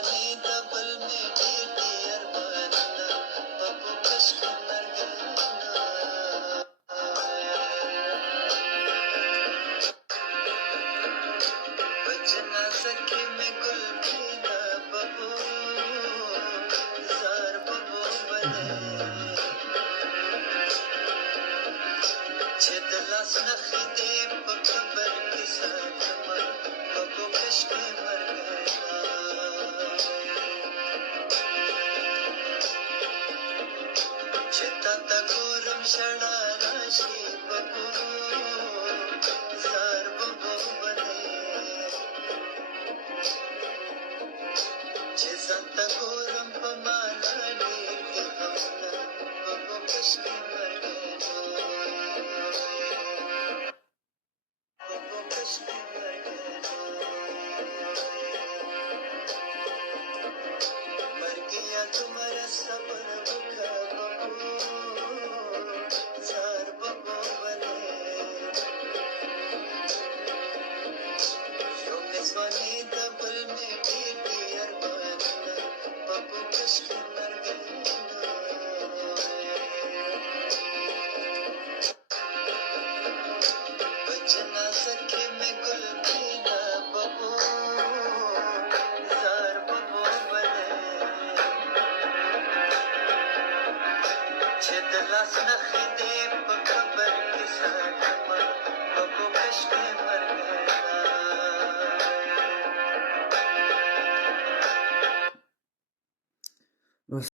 ځواني د بل مې ډېر دي ارمانونه په کش کې مرګونه په جنازه کې مې ګل کېده ببو زار ببو بلې چې د لاس نښې دې په قبر کې ساتمه ببو کش کې مرګونه چې تا ته ګورم ژړا راشي ببو زار ببو بلې چې ځان ته ګورم په مانا ډېر دي غمونه ببو کش کې مرګونه ببو کش کې مرګونه مرګیا تمہارا صبر وکړه ببو زار ببو بلې یو مې ځواني د بل مې ډېر دي ارمانونه ببو کش کې مرګونه په جنازه کې مې ګل کېده ببو زار ببو بلې چې د لاس نښې دې په قبر کې ساتمه ببو کش کې